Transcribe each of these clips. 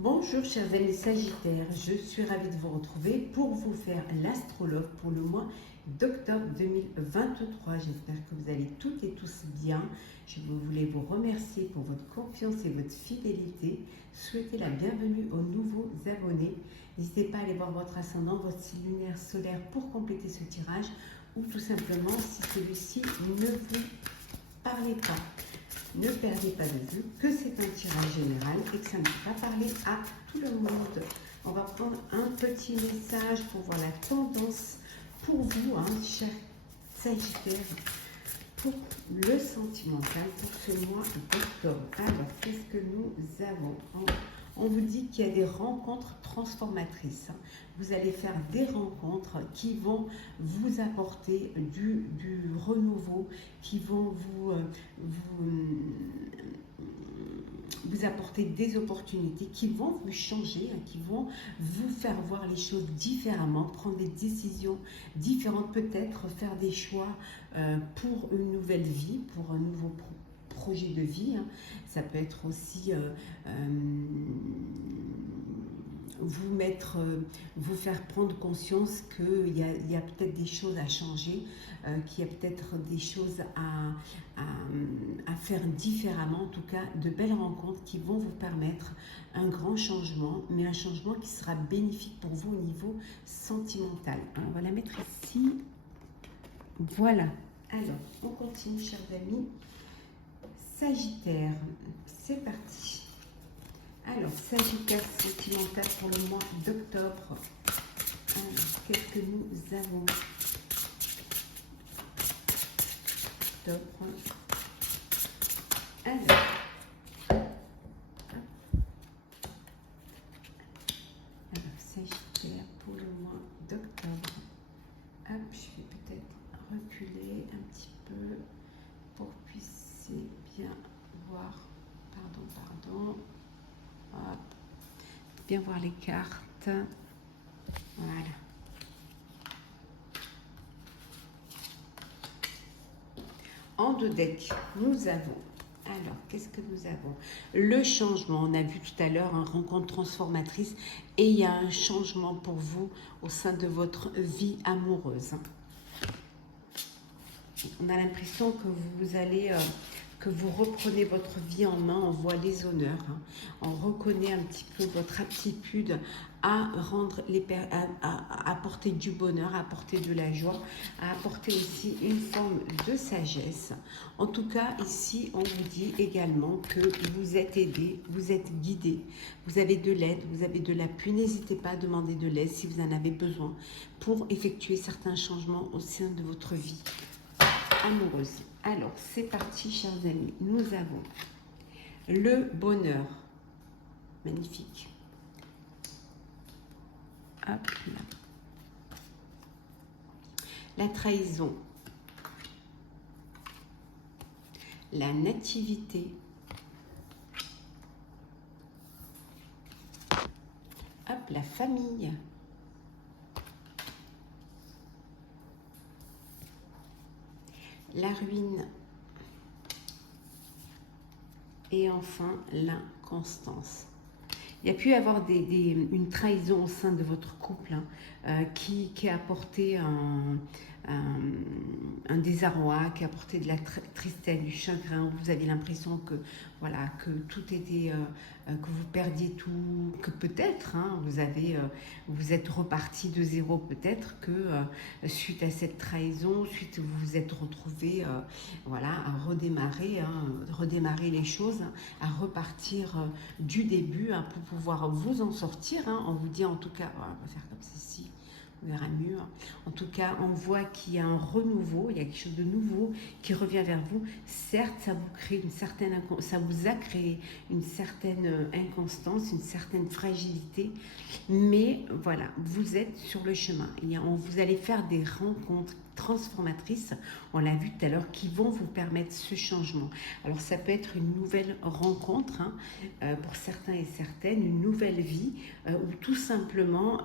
Bonjour chers amis Sagittaires, je suis ravie de vous retrouver pour vous faire l'astrologue pour le mois d'octobre 2023. J'espère que vous allez toutes et tous bien. Je voulais vous remercier pour votre confiance et votre fidélité. Souhaiter la bienvenue aux nouveaux abonnés. N'hésitez pas à aller voir votre ascendant, votre signe lunaire solaire pour compléter ce tirage ou tout simplement si celui-ci ne vous parlait pas. Ne perdez pas de vue que c'est un tirage général et que ça ne peut pas parler à tout le monde. On va prendre un petit message pour voir la tendance pour vous, chers Sagittaires, pour le sentimental pour ce mois d'octobre. Alors, qu'est-ce que nous avons? On vous dit qu'il y a des rencontres transformatrices. Vous allez faire des rencontres qui vont vous apporter du renouveau, qui vont vous apporter des opportunités, qui vont vous changer, qui vont vous faire voir les choses différemment, prendre des décisions différentes, peut-être faire des choix pour une nouvelle vie, pour un nouveau projet de vie. Ça peut être aussi vous faire prendre conscience qu'il y a peut-être des choses à changer, qu'il y a peut-être des choses à faire différemment, en tout cas de belles rencontres qui vont vous permettre un grand changement, mais un changement qui sera bénéfique pour vous au niveau sentimental. Alors, on va la mettre ici. Voilà. Alors, on continue, chers amis. Sagittaire, c'est parti. Alors, Sagittaire sentimental pour le mois d'octobre. Alors, qu'est-ce que nous avons? Octobre. Alors, Sagittaire pour le mois d'octobre. Hop, je vais peut-être reculer un petit peu pour que vous puissiez bien voir. Pardon. Hop. Bien voir les cartes. Voilà. En deux decks, nous avons, alors, qu'est-ce que nous avons? Le changement, on a vu tout à l'heure, une rencontre transformatrice, et il y a un changement pour vous au sein de votre vie amoureuse. On a l'impression que vous allez... que vous reprenez votre vie en main, on voit les honneurs, on reconnaît un petit peu votre aptitude à rendre à apporter du bonheur, à apporter de la joie, à apporter aussi une forme de sagesse. En tout cas, ici, on vous dit également que vous êtes aidé, vous êtes guidé, vous avez de l'aide, vous avez de l'appui. N'hésitez pas à demander de l'aide si vous en avez besoin pour effectuer certains changements au sein de votre vie amoureuse. Alors, c'est parti, chers amis. Nous avons le bonheur. Magnifique. Hop là. La trahison. La nativité. Hop, la famille. La ruine et enfin l'inconstance. Il y a pu y avoir une trahison au sein de votre couple qui a apporté un désarroi, qui a apporté de la tristesse, du chagrin. Vous avez l'impression que voilà, que tout était, que vous perdiez tout, que peut-être vous êtes reparti de zéro, peut-être que suite à cette trahison, suite vous vous êtes retrouvé voilà, à redémarrer les choses, à repartir du début pour pouvoir vous en sortir. On vous dit en tout cas, on va faire comme ceci. On verra mieux. En tout cas, on voit qu'il y a un renouveau, il y a quelque chose de nouveau qui revient vers vous. Certes, ça vous a créé une certaine inconstance, une certaine fragilité, mais voilà, vous êtes sur le chemin. Vous allez faire des rencontres transformatrices, on l'a vu tout à l'heure, qui vont vous permettre ce changement. Alors ça peut être une nouvelle rencontre, hein, pour certains et certaines, une nouvelle vie, ou tout simplement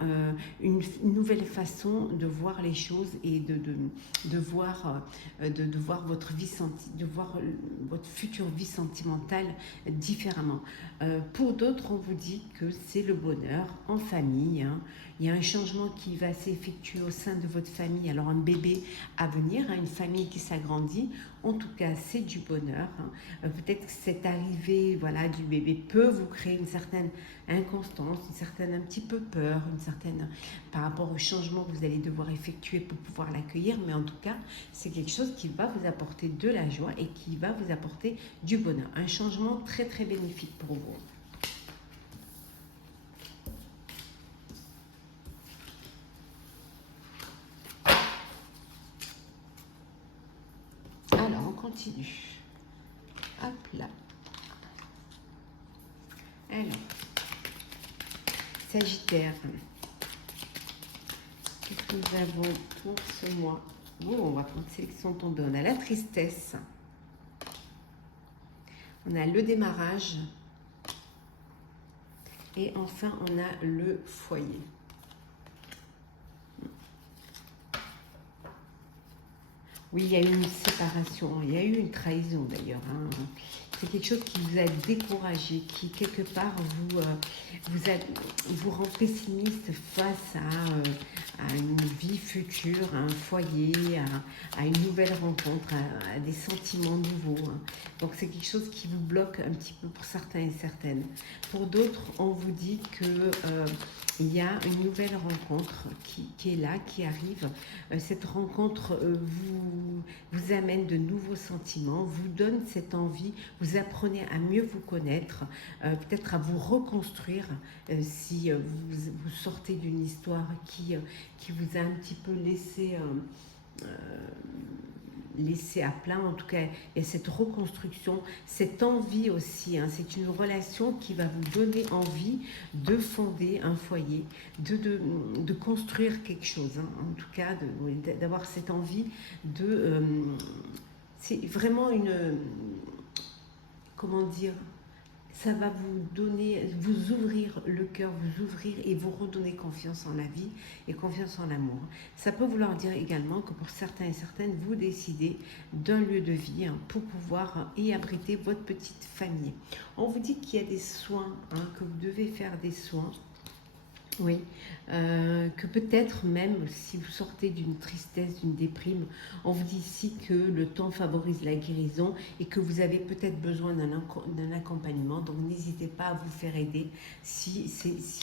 une nouvelle façon de voir les choses et de voir votre vie, de voir votre future vie sentimentale différemment. Pour d'autres, on vous dit que c'est le bonheur en famille, hein. Il y a un changement qui va s'effectuer au sein de votre famille. Alors un bébé à venir, hein, une famille qui s'agrandit. En tout cas, c'est du bonheur, hein. Peut-être que cette arrivée, voilà, du bébé peut vous créer une certaine inconstance, une certaine un petit peu peur, une certaine par rapport au changement que vous allez devoir effectuer pour pouvoir l'accueillir. Mais en tout cas, c'est quelque chose qui va vous apporter de la joie et qui va vous apporter du bonheur. Un changement très très bénéfique pour vous. Alors, on continue. Hop là. Alors, Sagittaire. Qu'est-ce que nous avons pour ce mois? Bon, on va prendre sélection tombée. On a la tristesse. On a le démarrage. Et enfin, on a le foyer. Oui, il y a eu une séparation, il y a eu une trahison d'ailleurs, hein. C'est quelque chose qui vous a découragé, qui quelque part vous rend pessimiste face à une vie future, à un foyer, à une nouvelle rencontre, à des sentiments nouveaux, hein. Donc c'est quelque chose qui vous bloque un petit peu pour certains et certaines. Pour d'autres, on vous dit que il y a une nouvelle rencontre qui est là, qui arrive. Cette rencontre vous amène de nouveaux sentiments, vous donne cette envie, vous apprenez à mieux vous connaître, peut-être à vous reconstruire si vous sortez d'une histoire qui vous a un petit peu laissé à plat. En tout cas, il y a cette reconstruction, cette envie aussi, hein. C'est une relation qui va vous donner envie de fonder un foyer, de construire quelque chose, hein. En tout cas, d'avoir cette envie c'est vraiment comment dire, ça va vous donner, vous ouvrir le cœur, vous ouvrir et vous redonner confiance en la vie et confiance en l'amour. Ça peut vouloir dire également que pour certains et certaines, vous décidez d'un lieu de vie, hein, pour pouvoir y abriter votre petite famille. On vous dit qu'il y a des soins, hein, que vous devez faire des soins. Oui, que peut-être même si vous sortez d'une tristesse, d'une déprime, on vous dit ici que le temps favorise la guérison et que vous avez peut-être besoin d'un accompagnement. Donc n'hésitez pas à vous faire aider si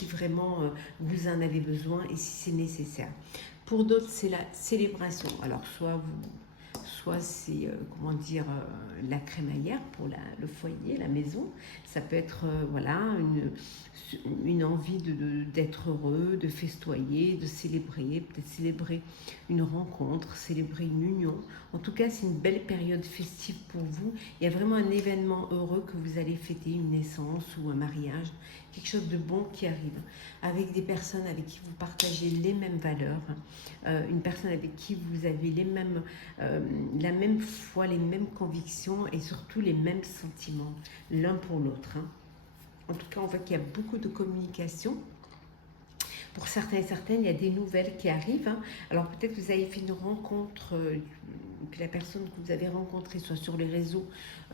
vraiment vous en avez besoin et si c'est nécessaire. Pour d'autres, c'est la célébration. Alors soit c'est comment dire, la crémaillère pour le foyer, la maison. Ça peut être voilà une envie d'être heureux, de festoyer, de célébrer, peut-être célébrer une rencontre, célébrer une union. En tout cas, c'est une belle période festive pour vous. Il y a vraiment un événement heureux que vous allez fêter, une naissance ou un mariage, quelque chose de bon qui arrive, avec des personnes avec qui vous partagez les mêmes valeurs, une personne avec qui vous avez la même foi, les mêmes convictions et surtout les mêmes sentiments l'un pour l'autre, hein. En tout cas, on voit qu'il y a beaucoup de communication. Pour certains et certaines, il y a des nouvelles qui arrivent, hein. Alors peut-être que vous avez fait une rencontre, que la personne que vous avez rencontrée soit sur les réseaux,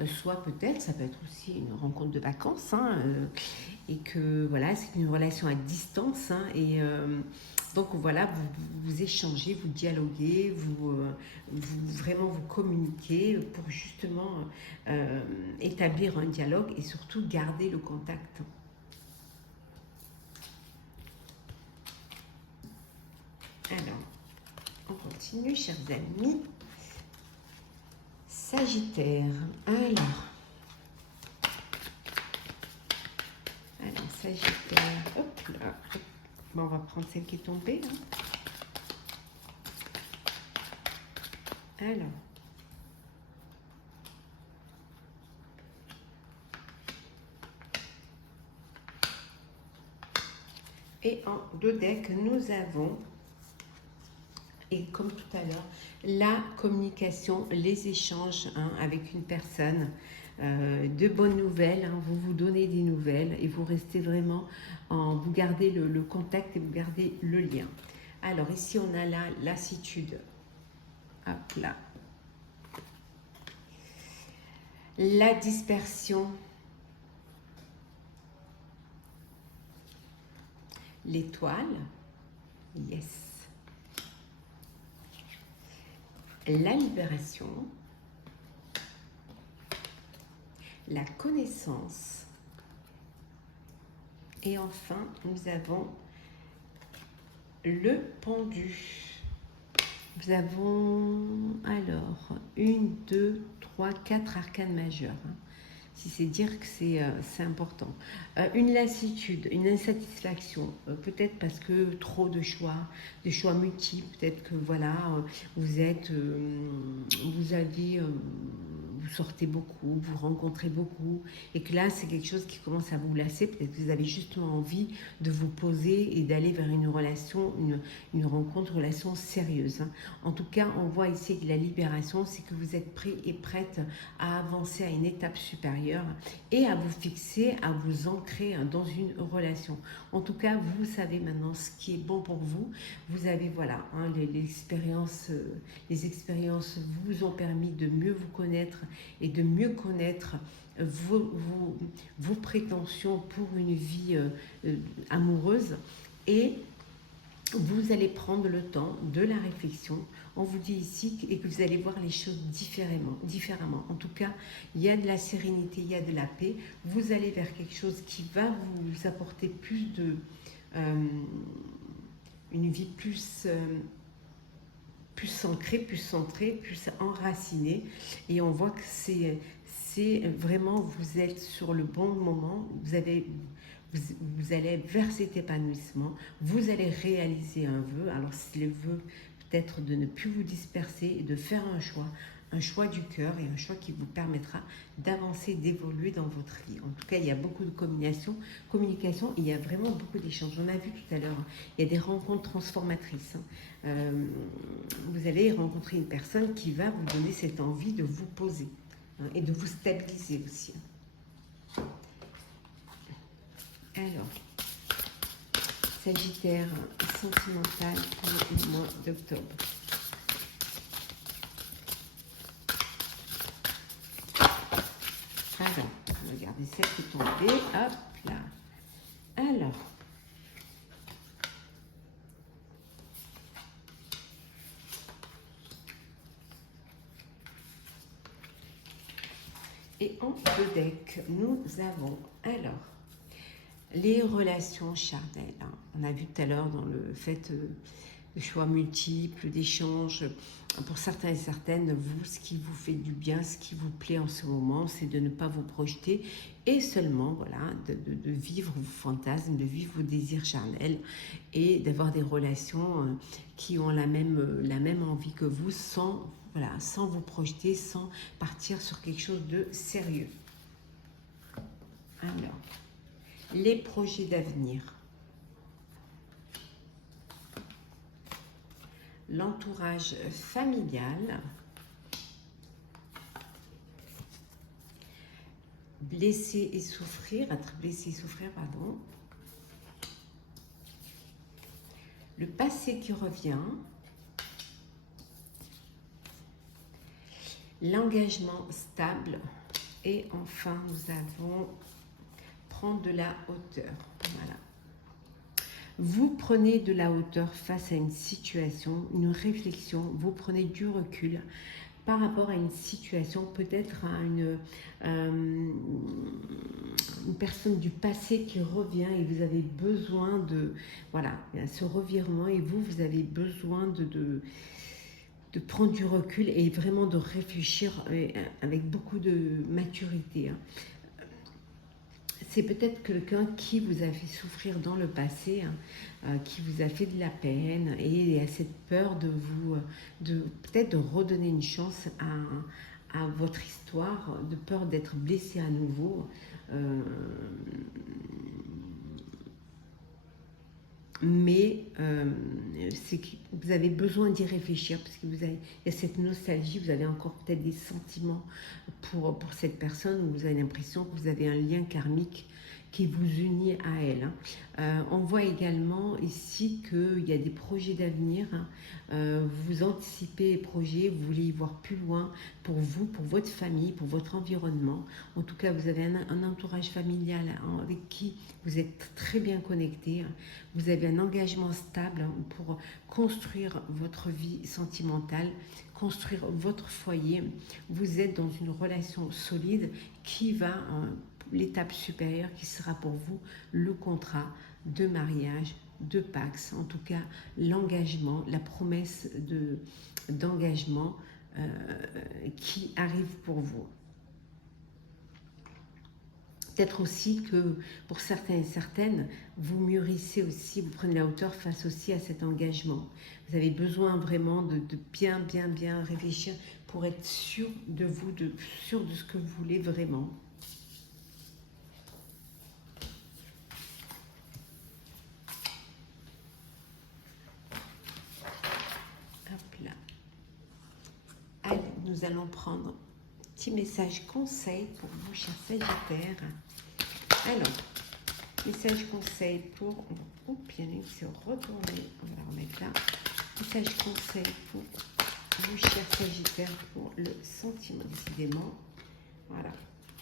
soit peut-être, ça peut être aussi une rencontre de vacances, hein, et que voilà, c'est une relation à distance, hein, et donc voilà, vous échangez, vous dialoguez, vraiment vous communiquez pour justement établir un dialogue et surtout garder le contact. Alors, on continue, chers amis. Sagittaire. Alors, Sagittaire. Hop là. Hop. Bon, on va prendre celle qui est tombée, hein. Alors. Et en deux decks, nous avons Et comme tout à l'heure, la communication, les échanges avec une personne, de bonnes nouvelles, vous vous donnez des nouvelles et vous restez vraiment, vous gardez le contact et vous gardez le lien. Alors ici on a la lassitude, hop là, la dispersion, l'étoile, yes, la libération, la connaissance, et enfin nous avons le pendu. Nous avons alors 1, 2, 3, 4 arcanes majeures. Si c'est dire que c'est important. Une lassitude, une insatisfaction, peut-être parce que trop de choix, des choix multiples, peut-être que voilà, vous êtes, vous avez, vous sortez beaucoup, vous rencontrez beaucoup, et que là c'est quelque chose qui commence à vous lasser, peut-être que vous avez justement envie de vous poser et d'aller vers une relation, une rencontre, relation sérieuse. En tout cas, on voit ici que la libération, c'est que vous êtes prêt et prête à avancer à une étape supérieure et à vous fixer, à vous ancrer dans une relation. En tout cas, vous savez maintenant ce qui est bon pour vous. Vous avez, voilà, les expériences vous ont permis de mieux vous connaître et de mieux connaître vos prétentions pour une vie amoureuse. Et vous allez prendre le temps de la réflexion. On vous dit ici et que vous allez voir les choses différemment. En tout cas, il y a de la sérénité, il y a de la paix. Vous allez vers quelque chose qui va vous apporter plus de... une vie plus ancrée, plus centrée, plus enracinée. Et on voit que c'est vraiment, vous êtes sur le bon moment. Vous allez vers cet épanouissement, vous allez réaliser un vœu. Alors c'est le vœu peut-être de ne plus vous disperser et de faire un choix du cœur et un choix qui vous permettra d'avancer, d'évoluer dans votre vie. En tout cas, il y a beaucoup de communication, il y a vraiment beaucoup d'échanges. On a vu tout à l'heure, il y a des rencontres transformatrices. Vous allez rencontrer une personne qui va vous donner cette envie de vous poser et de vous stabiliser aussi. Alors, Sagittaire sentimental pour le mois d'octobre. Alors, regardez celle qui est tombée. Hop là. Alors. Et en deux decks, nous avons alors les relations charnelles. On a vu tout à l'heure dans le fait de choix multiples, d'échanges. Pour certains et certaines, vous, ce qui vous fait du bien, ce qui vous plaît en ce moment, c'est de ne pas vous projeter et seulement voilà, de vivre vos fantasmes, de vivre vos désirs charnels et d'avoir des relations qui ont la même envie que vous sans vous projeter, sans partir sur quelque chose de sérieux. Alors, les projets d'avenir. L'entourage familial. Blessé et souffrir, être blessé et souffrir, pardon. Le passé qui revient. L'engagement stable. Et enfin, nous avons prendre de la hauteur. Voilà. Vous prenez de la hauteur face à une situation, une réflexion, vous prenez du recul par rapport à une situation, peut-être à une personne du passé qui revient et vous avez besoin de... Voilà, il y a ce revirement et vous avez besoin de prendre du recul et vraiment de réfléchir avec beaucoup de maturité. C'est peut-être quelqu'un qui vous a fait souffrir dans le passé, qui vous a fait de la peine et a cette peur peut-être de redonner une chance à votre histoire, de peur d'être blessé à nouveau. mais c'est que vous avez besoin d'y réfléchir parce que il y a cette nostalgie, vous avez encore peut-être des sentiments pour cette personne, où vous avez l'impression que vous avez un lien karmique qui vous unit à elle. On voit également ici qu'il y a des projets d'avenir. Vous anticipez les projets, vous voulez y voir plus loin pour vous, pour votre famille, pour votre environnement. En tout cas, vous avez un entourage familial avec qui vous êtes très bien connecté. Vous avez un engagement stable pour construire votre vie sentimentale, construire votre foyer. Vous êtes dans une relation solide qui va l'étape supérieure qui sera pour vous le contrat de mariage, de Pax, en tout cas l'engagement, la promesse d'engagement qui arrive pour vous. Peut-être aussi que pour certains et certaines, vous mûrissez aussi, vous prenez la hauteur face aussi à cet engagement. Vous avez besoin vraiment de bien réfléchir pour être sûr de vous, sûr de ce que vous voulez vraiment. Allez, nous allons prendre un petit message conseil pour vous, chers Sagittaires. Alors, message conseil pour... Oh, il y en a une qui s'est retournée. On va la remettre là. Message conseil pour vous, chers Sagittaires, pour le sentiment, décidément. Voilà.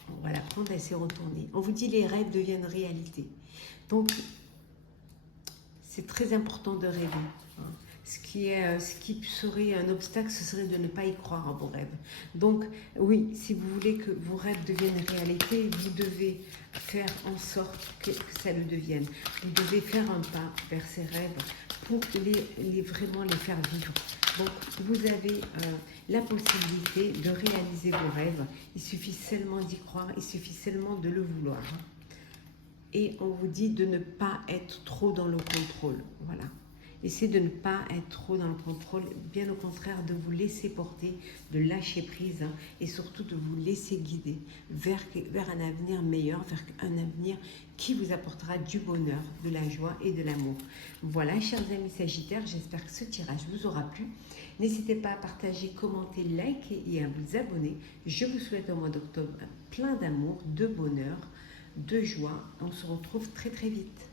On va la prendre, elle s'est retournée. On vous dit les rêves deviennent réalité. Donc, c'est très important de rêver. Hein. Ce qui serait un obstacle, ce serait de ne pas y croire à vos rêves. Donc, oui, si vous voulez que vos rêves deviennent réalité, vous devez faire en sorte que ça le devienne. Vous devez faire un pas vers ces rêves pour vraiment les faire vivre. Donc, vous avez la possibilité de réaliser vos rêves. Il suffit seulement d'y croire, il suffit seulement de le vouloir. Et on vous dit de ne pas être trop dans le contrôle. Voilà. Essayez de ne pas être trop dans le contrôle, bien au contraire, de vous laisser porter, de lâcher prise et surtout de vous laisser guider vers un avenir meilleur, vers un avenir qui vous apportera du bonheur, de la joie et de l'amour. Voilà, chers amis Sagittaires, j'espère que ce tirage vous aura plu. N'hésitez pas à partager, commenter, liker et à vous abonner. Je vous souhaite au mois d'octobre plein d'amour, de bonheur, de joie. On se retrouve très vite.